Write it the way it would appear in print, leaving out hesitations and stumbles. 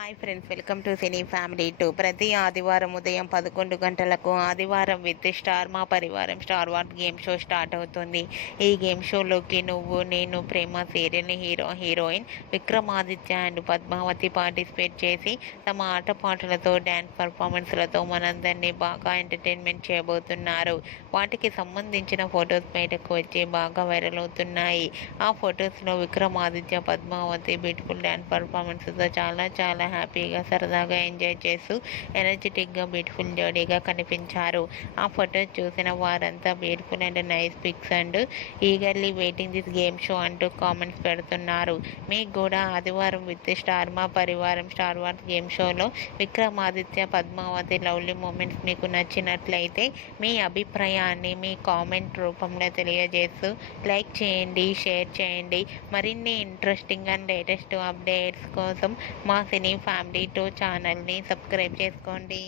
Hi friends, welcome to cine family 2. ప్రతి ఆదివారం ఉదయం 11 గంటలకు ఆదివారం విత్ స్టార్ మా పరివారం star war game show start అవుతుంది. ఈ గేమ్ షోలోకి Nuvvu Nenu Prema serial heroine Vikramaditya and Padmavati participate చేసి తమ ఆటపాటలతో డ్యాన్స్ పర్ఫార్మెన్స్లతో మనందరినీ బాగా ఎంటర్టైన్మెంట్ చేయబోతున్నారు. వాటికి సంబంధించిన ఫొటోస్ బయటకు వచ్చి బాగా వైరల్ అవుతున్నాయి. ఆ ఫొటోస్లో విక్రమాదిత్య పద్మావతి బ్యూటిఫుల్ డ్యాన్స్ పర్ఫార్మెన్స్తో చాలా హ్యాపీగా సరదాగా ఎంజాయ్ చేస్తూ ఎనర్జెటిక్గా బ్యూటిఫుల్ జోడీగా కనిపించారు. ఆ ఫొటోస్ చూసిన వారంతా beautiful and nice pics and eagerly waiting this game show అంటూ కామెంట్స్ పెడుతున్నారు. మీకు కూడా ఆదివారం విత్ స్టార్ మా పరివారం స్టార్ వార్స్ గేమ్ షోలో విక్రమాదిత్య పద్మావతి లవ్లీ మూమెంట్స్ మీకు నచ్చినట్లయితే మీ అభిప్రాయాన్ని మీ కామెంట్ రూపంలో తెలియజేస్తూ లైక్ చేయండి, షేర్ చేయండి. మరిన్ని ఇంట్రెస్టింగ్ అండ్ లేటెస్ట్ అప్డేట్స్ కోసం మా సినీ ఫ్యామిలీ 2 ఛానల్ని సబ్స్క్రైబ్ చేసుకోండి.